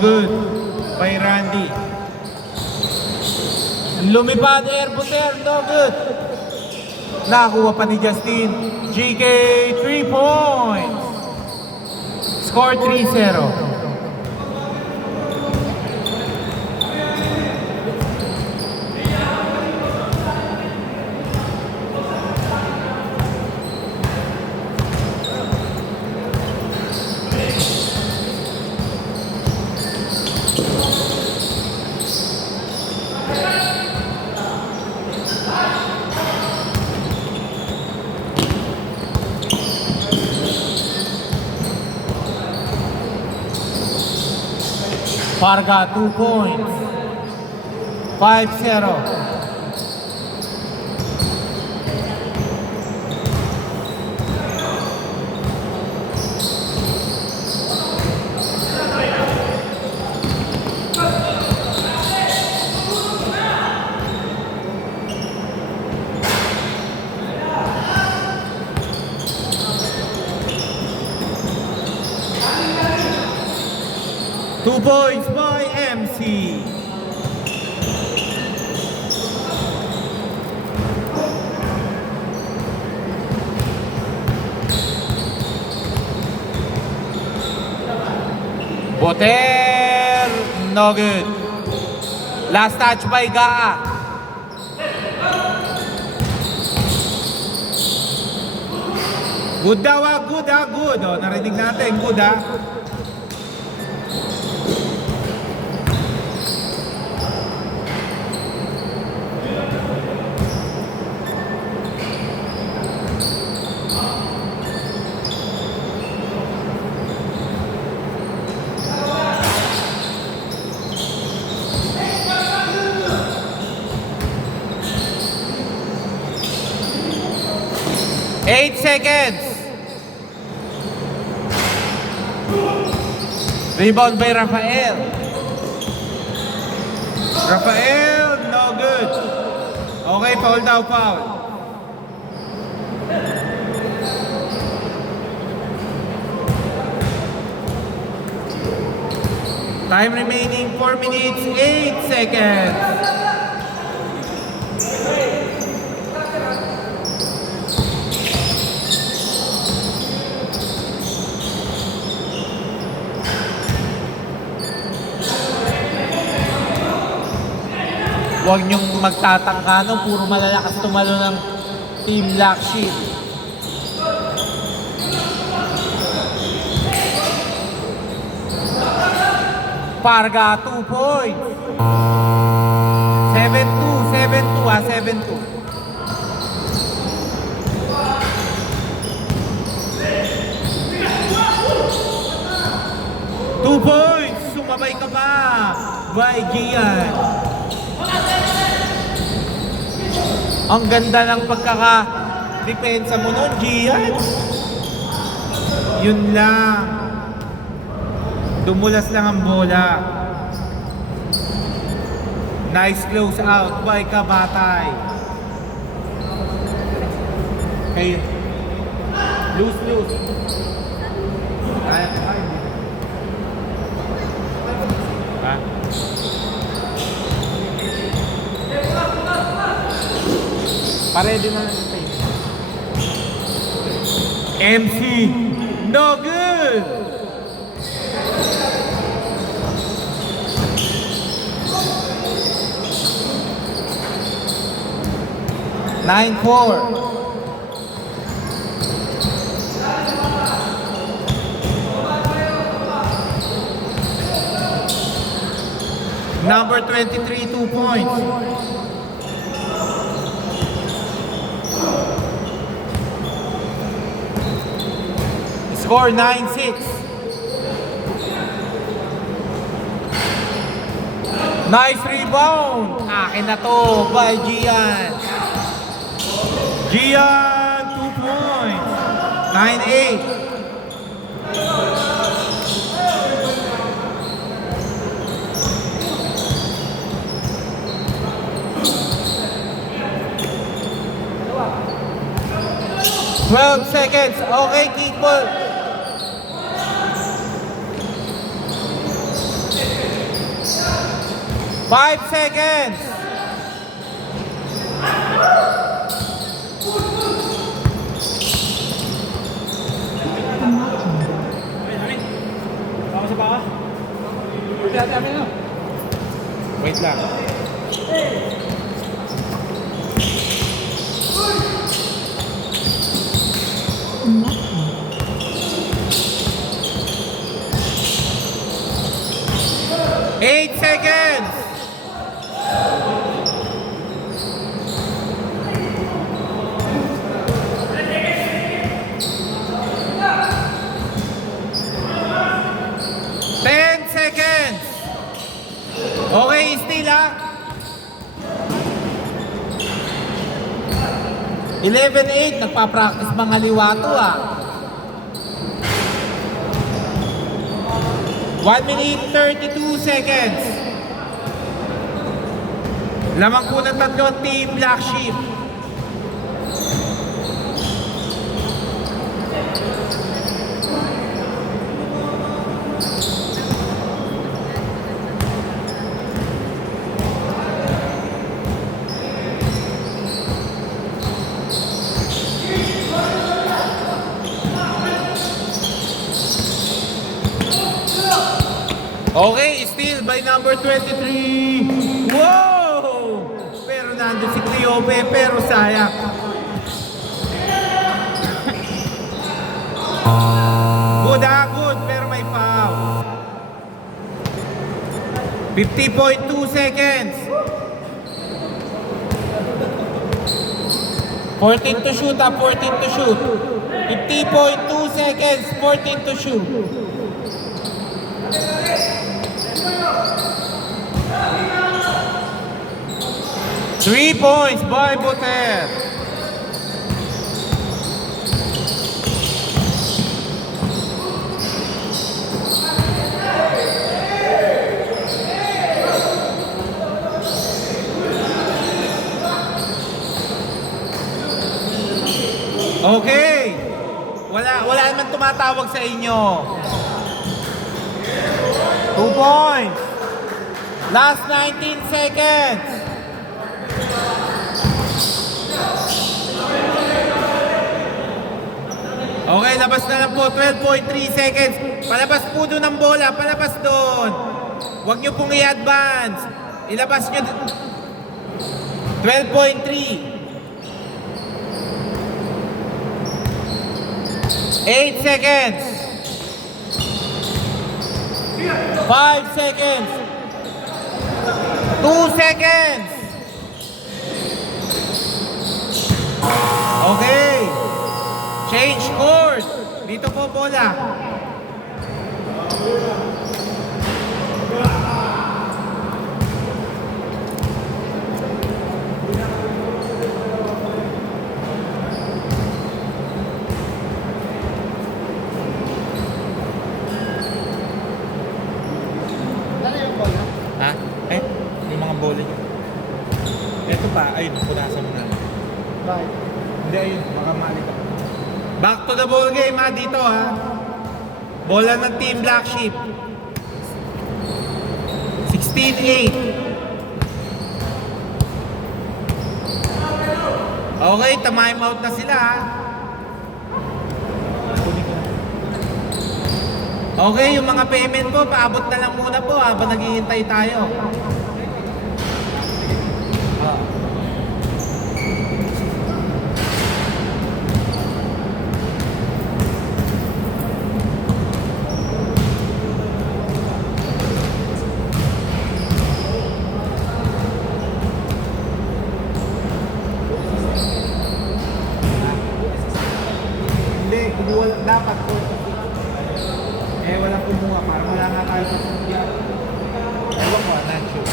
good. By Randy. Lumipad air buter, no good. Nakuha pa ni Justin. GK 3 points. Score 3-0. Parga 2 points. 5-0. Two points by MC. Boter, no good. Last touch by Gaa. Good daw, good good. O, narinig natin, good ah. Eight seconds. Rebound by Rafael. Rafael, no good. Okay, foul daw, foul. Time remaining 4 minutes, 8 seconds. Huwag niyong magtatangka no, puro malalakas tumalo ng Team Black Sheep. Parga 2 points. 7-2, 7-2 7-2. Two points, sumabay ka pa by Gian. Ang ganda ng pagkaka-depensa mo nun, Gian. Yun lang. Dumulas lang ang bola. Nice close out by Kabatay. Okay. Loose. Ay. Ha? Paredy na lang tayo. MC, no good! Nine, 4. Number 23, 2 points. Score 9-6. Nice rebound. Akin na to by Gian. Gian, 2 points. 9-8. Twelve seconds. Okay, kick ball. seconds. Wait lang. Eight seconds. Ten seconds. Okay, still ha. 11-8, nagpa-practice mga liwato ah. 1 minute 32 seconds. Lamang po ng tatlong team Black Sheep. Okay, still by number 23. Wow! Pero nandun si Cleope, pero sayang. Good good, pero may foul. 50.2 seconds. 14 to shoot, 14 to shoot. 50.2 seconds, 14 to shoot. 3 points by Boter. Okay. Wala naman tumatawag sa inyo. 2 points. Last 19 seconds. Okay, labas na lang po. 12.3 seconds. Palabas po doon ang bola. Palabas doon. Huwag nyo pong i-advance. Ilabas nyo. 12.3. 8 seconds. 5 seconds. 2 seconds. Okay. Change course. Dito po bola. Ha? Eh, yung mga bola nyo. Ito pa, ayun, punasan mo na. Bakit? Hindi, ayun, baka mali ka. Back to the ball game ha, dito ha. Bola ng Team Black Sheep. 16-8. Okay, time out na sila ha. Okay, yung mga payment po, paabot na lang muna po habang naghihintay tayo. Hindi, kumuha dapat po. Eh, walang kumuha. Parang wala nga tayo sa sumya. Ewan ko, not sure.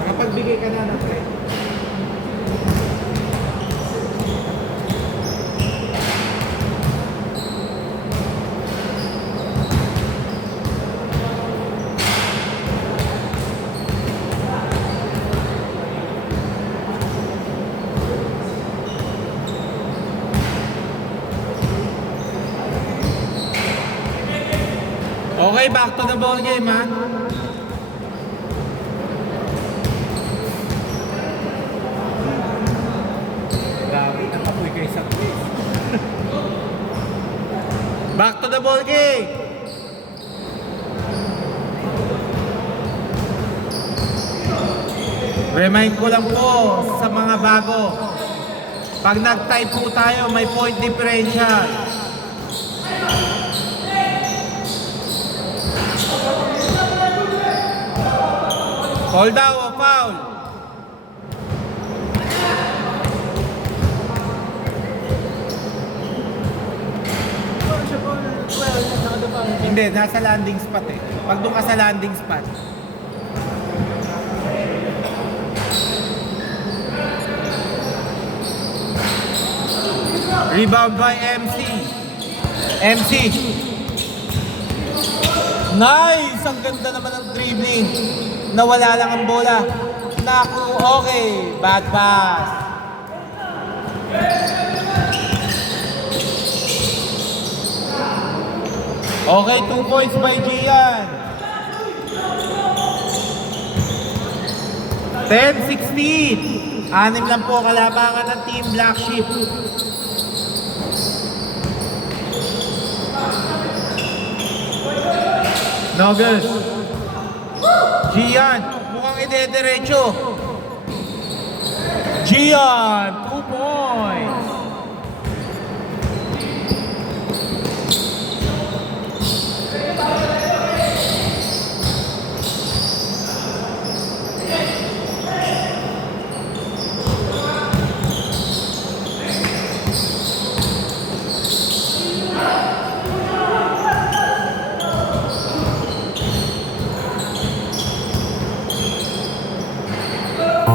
Nakapagbigay ka na ng trade. Okay, back to the ball game, ha? Grabe, nakapoy kayo sa quiz. Back to the ball game. Remind ko lang po sa mga bago. Pag nag-tie po tayo, may point differential. Foul daw o foul? Hindi, nasa landing spot eh. Pag doon ka sa landing spot. Rebound by MC. MC. Nice! Ang ganda naman ng dribbling. Nawala lang ang bola. Naku, okay. Bad pass. Okay, 2 points by Gian. 10-16. 6 lang po kalabangan ng Team Black Sheep. No good. Gian, mukhang ide-diretso. Gian, 2 points.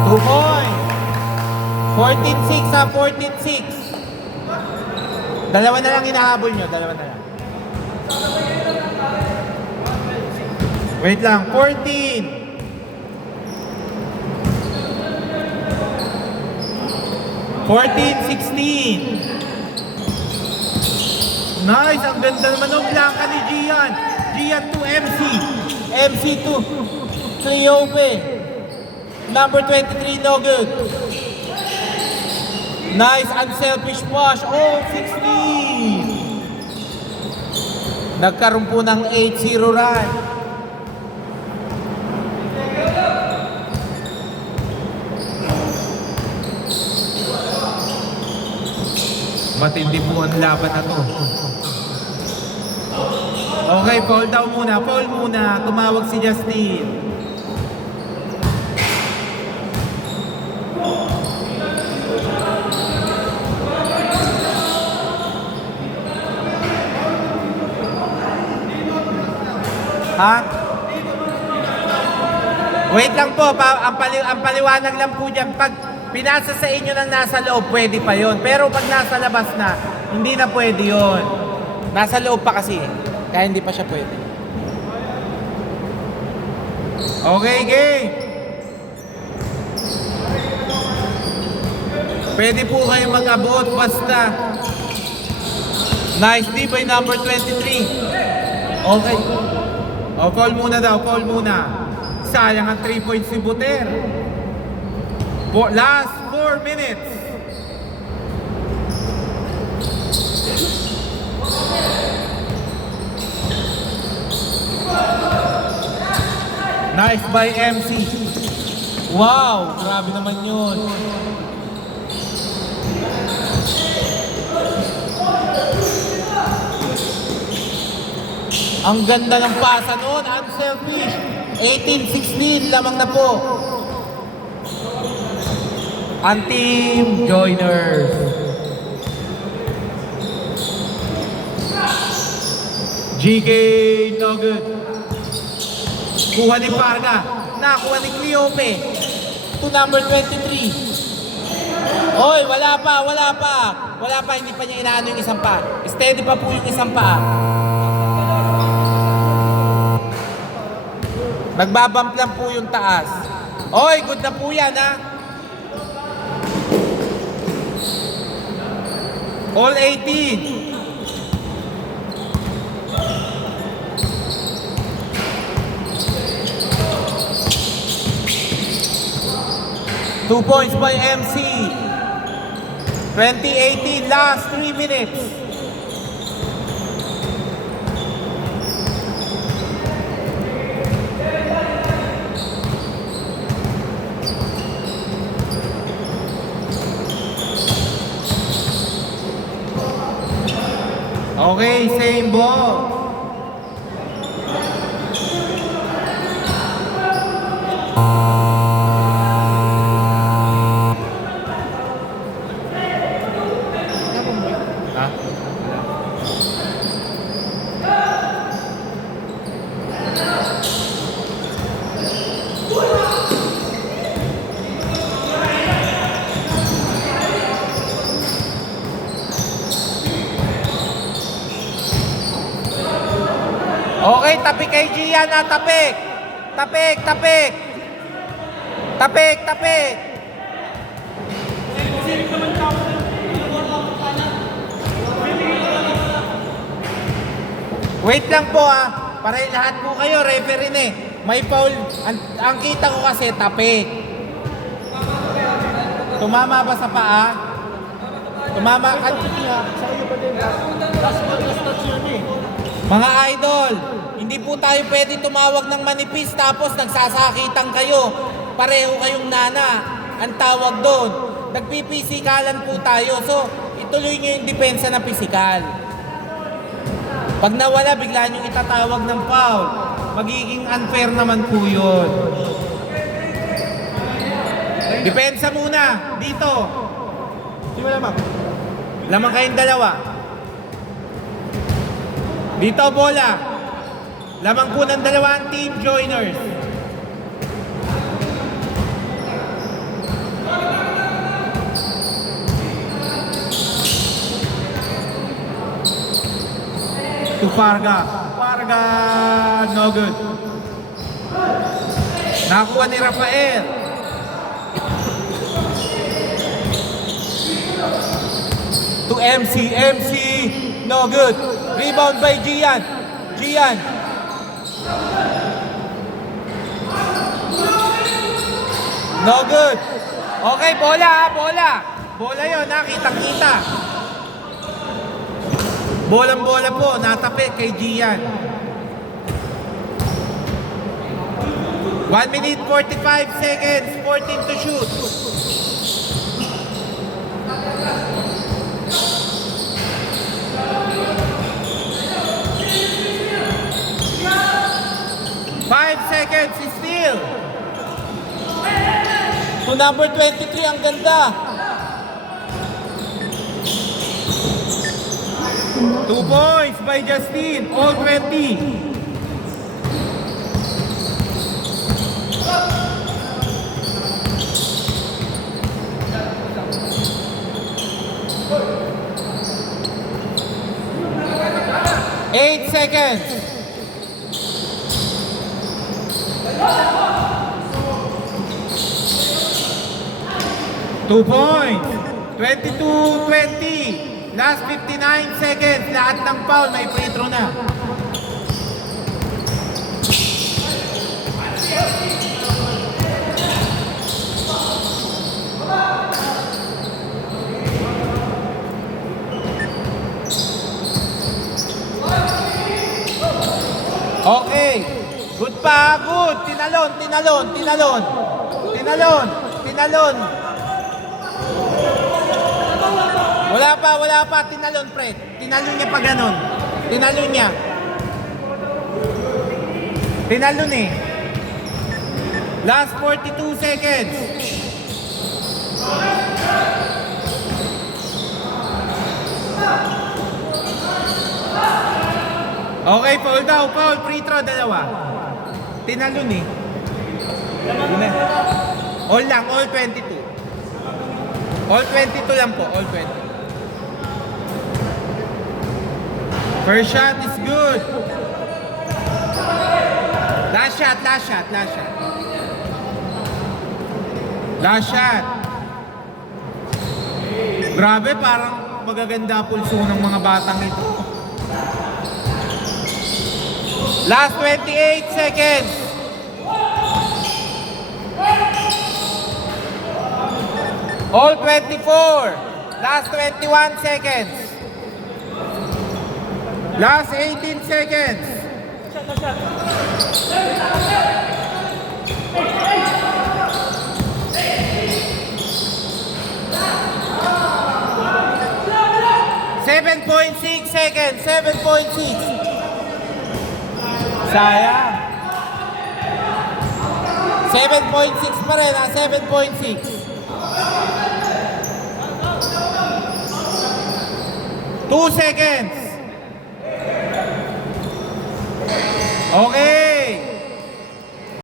Two points. 14-6 ha, 14-6. Dalawa na lang hinahabol nyo, dalawa na lang. Wait lang, 14. 14-16. Nice, ang ganda naman ng blanca ni Gian. Gian to MC. MC to Cleope. Number 23, no good. Nice, unselfish push. Oh, 16. Nagkaroon po ng 8-0 run. Matindi po ang laban na to. Okay, foul daw muna. Foul muna. Tumawag si Justin. Ha? Wait lang po, ang paliwanag lang po dyan, pag pinasa sa inyo ng nasa loob, pwede pa yon. Pero pag nasa labas na, hindi na pwede yon. Nasa loob pa kasi, kaya hindi pa siya pwede. Okay, game. Pwede po kayo mag-abot basta. Nice D by number 23. Okay. O, foul muna daw, foul muna. Sayang ang 3 points si Buter. Last 4 minutes. Nice by MC. Wow, grabe naman yun. Ang ganda ng pasa noon, unselfish. 18-16 lamang na po. Ang team joiners. GK, no good. Kuha ni Parga. Nakuha ni Cleope. To number 23. Oy, wala pa. Wala pa, hindi pa niya inaano yung isang pa. Steady pa po yung isang pa. Nagbabump lang po yung taas. Oy, good na po yan, ha? All 18. 2 points by MC. 2018, last 3 minutes. Okay, same ball. Ha? Okay, tapik kay Gian na, tapik. Tapik, tapik. Tapik, tapik. Wait lang po para lahat po kayo, referee na eh. May foul, ang kita ko kasi tapik. Tumama ba sa paa? Tumama ka. Mga idol, hindi po tayo pwede tumawag ng manipis tapos nagsasakitan kayo. Pareho kayong nana. Ang tawag doon. Nagpipisikalan po tayo. So, ituloy nyo yung depensa na pisikal. Pag nawala, bigla nyo itatawag ng foul. Magiging unfair naman po yun. Depensa muna. Dito. Di mo lamang. Lamang kayong dalawa. Dito, bola. Lamang po ng dalawang team joiners. To Farga. Farga, no good. Nakuha ni Rafael. To MC. MC, no good. Rebound by Gian. Gian. No good. Okay, bola. Bola yun, kitang-kita. Bolang-bola po, natapik kay Gian. 1 minute 45 seconds, 14 to shoot. Seconds, steal. To number 23, ang ganda. 2 points by Justin, all 20. Eight seconds. Two points. 22-20. Last 59 seconds. Lahat ng foul may free throw na. Okay. Good pa. Good. Tinalon. Wala pa. Tinalon, Fred. Tinalon niya pa ganun. Tinalon niya. Tinalon eh. Last 42 seconds. Okay, foul daw. Foul. Free throw, dalawa. Tinalon eh. All lang, all 22. All 22 lang po, all 20. First shot is good. Last shot. Last shot. Grabe, parang magaganda pulso ng mga batang ito. Last 28 seconds. All 24. Last 21 seconds. Last 18 seconds. 7.6 seconds. 7.6. Sayang. 7.6 pa rin, 7.6. Two seconds. Okay.